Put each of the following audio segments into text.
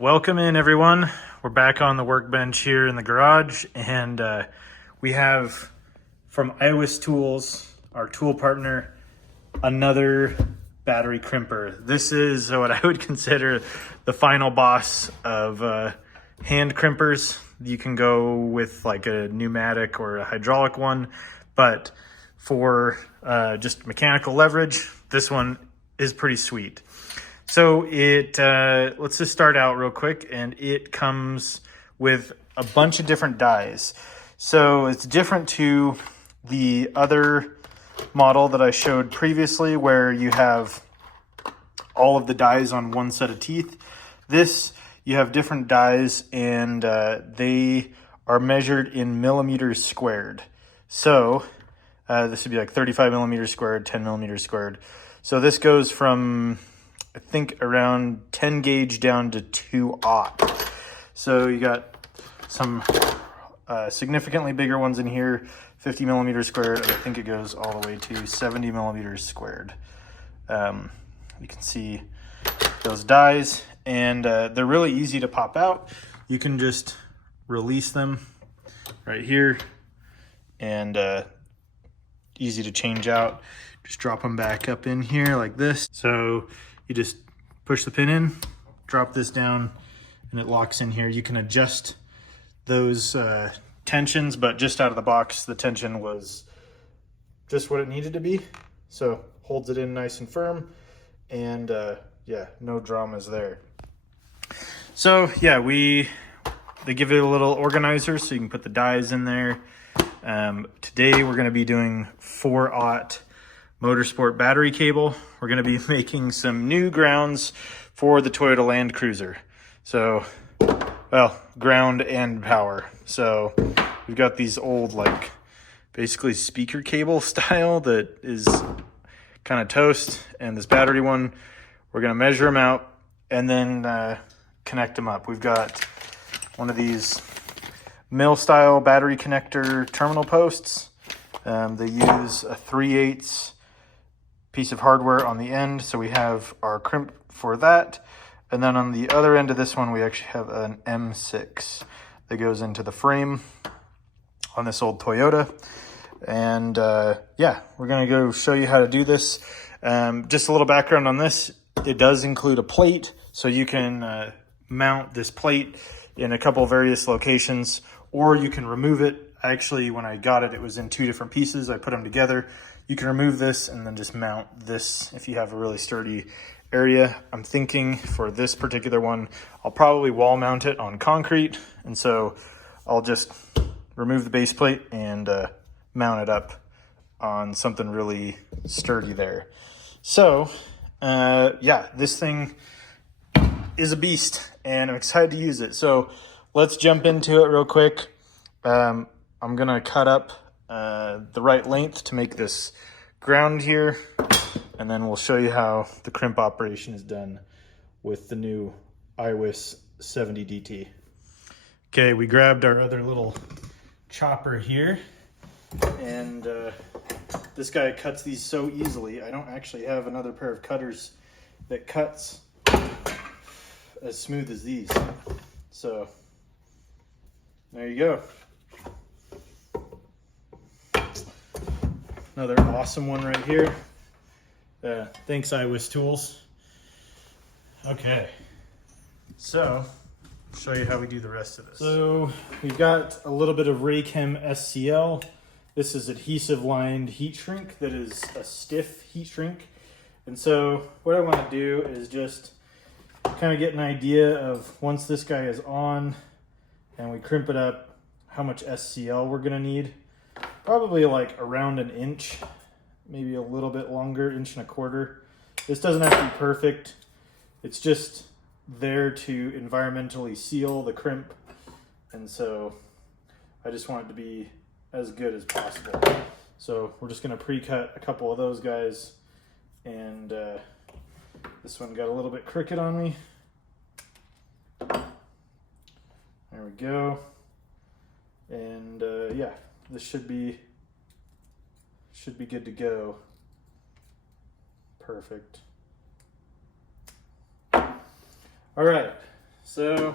Welcome in, everyone. We're back on the workbench here in the garage, and we have from Iwiss Tools, our tool partner, another battery crimper. This is what I would consider the final boss of hand crimpers. You can go with like a pneumatic or a hydraulic one, but for just mechanical leverage, this one is pretty sweet. So let's just start out real quick, and it comes with a bunch of different dies. So it's different to the other model that I showed previously where you have all of the dies on one set of teeth. This, you have different dies, and they are measured in millimeters squared. So this would be like 35 millimeters squared, 10 millimeters squared. So this goes from, I think, around 10 gauge down to 2/0. So you got some significantly bigger ones in here, 50 millimeters squared. I think it goes all the way to 70 millimeters squared. You can see those dies, and they're really easy to pop out. You can just release them right here, and easy to change out. Just drop them back up in here like this. So you just push the pin in, drop this down, and it locks in here. You can adjust those tensions, but just out of the box, the tension was just what it needed to be. So holds it in nice and firm, and yeah, no dramas there. So yeah, they give it a little organizer so you can put the dies in there. Today we're gonna be doing 4/0 motorsport battery cable. We're going to be making some new grounds for the Toyota Land Cruiser. So, well, ground and power. So we've got these old, like, basically speaker cable style that is kind of toast, and this battery one, we're going to measure them out and then connect them up. We've got one of these mill style battery connector terminal posts. They use a 3/8 piece of hardware on the end, so we have our crimp for that. And then on the other end of this one, we actually have an M6 that goes into the frame on this old Toyota. And yeah, we're gonna go show you how to do this. Just a little background on this: it does include a plate, so you can mount this plate in a couple various locations, or you can remove it. Actually, when I got it, it was in two different pieces. I put them together. You can remove this and then just mount this if you have a really sturdy area. I'm thinking for this particular one, I'll probably wall mount it on concrete. And so I'll just remove the base plate and mount it up on something really sturdy there. So yeah, this thing is a beast, and I'm excited to use it. So let's jump into it real quick. I'm gonna cut up the right length to make this ground here, and then we'll show you how the crimp operation is done with the new Iwiss 70 DT. Okay, we grabbed our other little chopper here, and this guy cuts these so easily. I don't actually have another pair of cutters that cuts as smooth as these. So there you go. Another awesome one right here. Thanks, Iwiss Tools. Okay, so I'll show you how we do the rest of this. So we've got a little bit of Raychem SCL. This is adhesive lined heat shrink that is a stiff heat shrink. And so what I want to do is just kind of get an idea of, once this guy is on and we crimp it up, how much SCL we're going to need. Probably like around an inch, maybe a little bit longer, 1.25 inches. This doesn't have to be perfect. It's just there to environmentally seal the crimp. And so I just want it to be as good as possible. So we're just gonna pre-cut a couple of those guys. And this one got a little bit crooked on me. There we go. And yeah, this should be good to go. Perfect. All right, So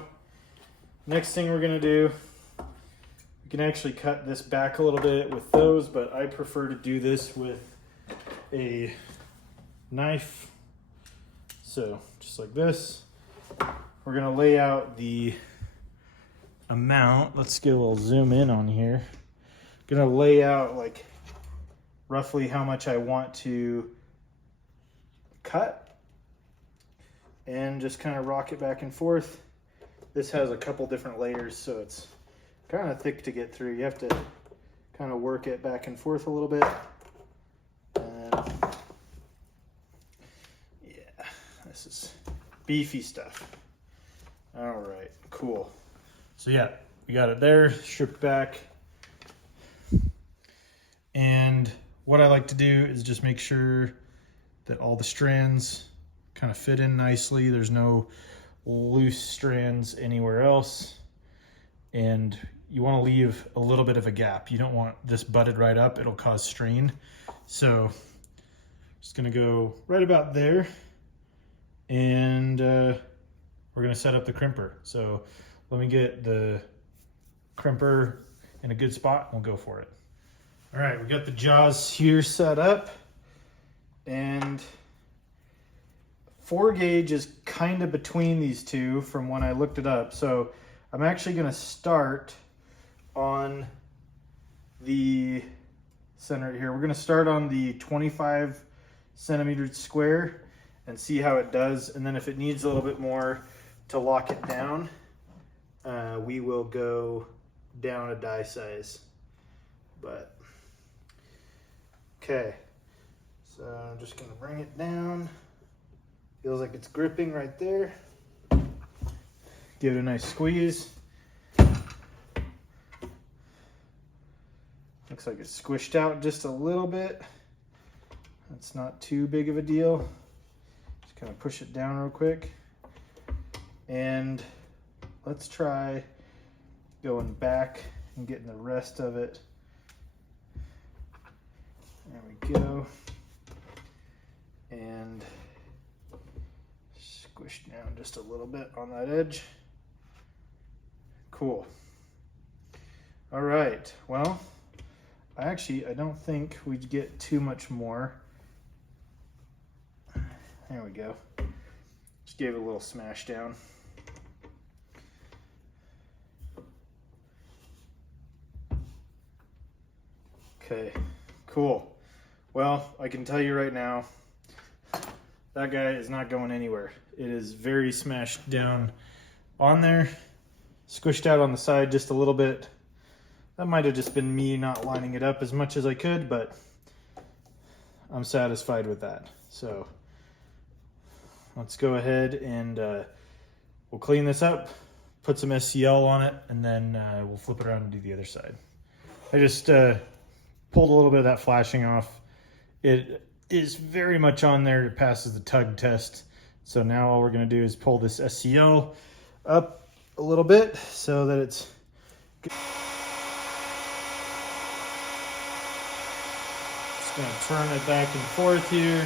next thing we're gonna do, we can actually cut this back a little bit with those, but I prefer to do this with a knife. So just like this, we're gonna lay out the amount. Let's get a little zoom in on here. Gonna lay out like roughly how much I want to cut and just kind of rock it back and forth. This has a couple different layers, so it's kind of thick to get through. You have to kind of work it back and forth a little bit. And yeah, this is beefy stuff. All right, cool. So yeah, we got it there, stripped back. And what I like to do is just make sure that all the strands kind of fit in nicely. There's no loose strands anywhere else. And you want to leave a little bit of a gap. You don't want this butted right up, it'll cause strain. So just gonna go right about there. And we're gonna set up the crimper. So let me get the crimper in a good spot and we'll go for it. All right, we got the jaws here set up, and 4 gauge is kind of between these two from when I looked it up. So I'm actually gonna start on the center here. We're gonna start on the 25 centimeters square and see how it does. And then if it needs a little bit more to lock it down, we will go down a die size. But okay, so I'm just gonna bring it down. Feels like it's gripping right there. Give it a nice squeeze. Looks like it's squished out just a little bit. That's not too big of a deal. Just kind of push it down real quick. And let's try going back and getting the rest of it. There we go. And squish down just a little bit on that edge. Cool. All right, well, I don't think we'd get too much more. There we go. Just gave it a little smash down. Okay, cool. Well, I can tell you right now, that guy is not going anywhere. It is very smashed down on there, squished out on the side just a little bit. That might have just been me not lining it up as much as I could, but I'm satisfied with that. So let's go ahead and we'll clean this up, put some SCL on it, and then we'll flip it around and do the other side. I just pulled a little bit of that flashing off. It is very much on there. It passes the tug test. So now all we're going to do is pull this SCL up a little bit so that it's good. Just going to turn it back and forth here.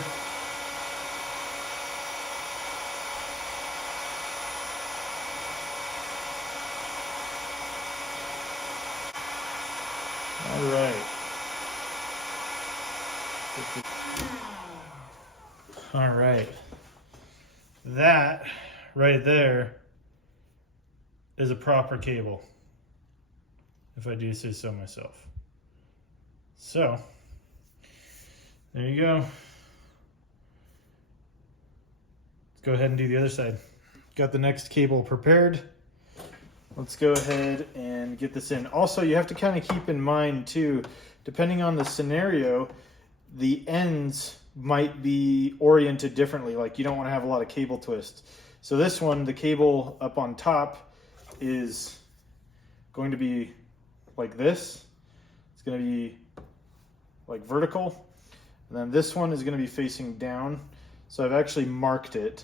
All right. All right. That right there is a proper cable, if I do say so myself. So there you go. Let's go ahead and do the other side. Got the next cable prepared. Let's go ahead and get this in. Also, you have to kind of keep in mind too, depending on the scenario, the ends might be oriented differently. Like you don't want to have a lot of cable twist. So this one, the cable up on top is going to be like this. It's going to be like vertical. And then this one is going to be facing down. So I've actually marked it.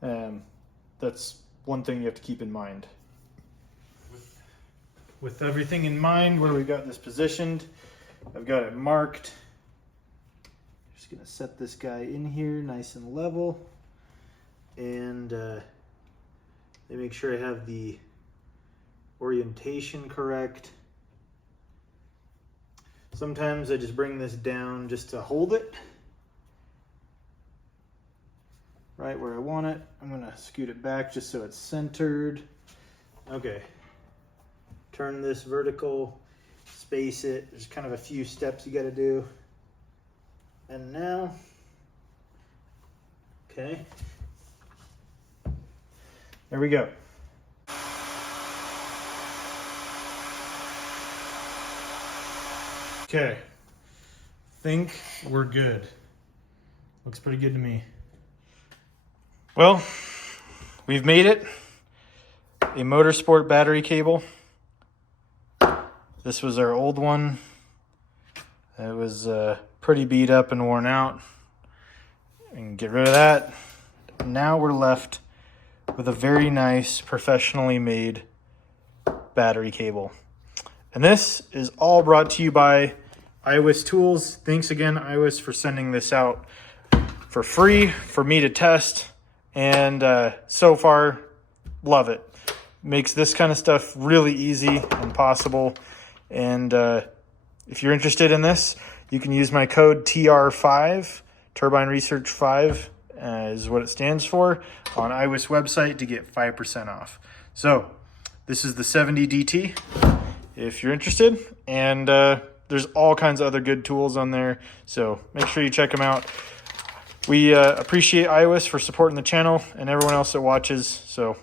That's one thing you have to keep in mind. With everything in mind, where we've got this positioned, I've got it marked. Just gonna set this guy in here nice and level. And Let me make sure I have the orientation correct. Sometimes I just bring this down just to hold it right where I want it. I'm gonna scoot it back just so it's centered. Okay, turn this vertical, space it. There's kind of a few steps you gotta do. And now, okay, there we go. Okay, think we're good. Looks pretty good to me. Well, we've made it. A motorsport battery cable. This was our old one. It was pretty beat up and worn out. And get rid of that. Now we're left with a very nice, professionally made battery cable. And this is all brought to you by Iwiss Tools. Thanks again, Iwiss, for sending this out for free for me to test. And so far, love it. Makes this kind of stuff really easy and possible. And if you're interested in this, you can use my code TR5, Turbine Research 5 is what it stands for, on Iwiss website to get 5% off. So this is the 70DT if you're interested. And there's all kinds of other good tools on there. So make sure you check them out. We appreciate Iwiss for supporting the channel and everyone else that watches. So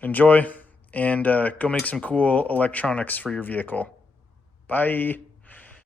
enjoy and go make some cool electronics for your vehicle. Bye.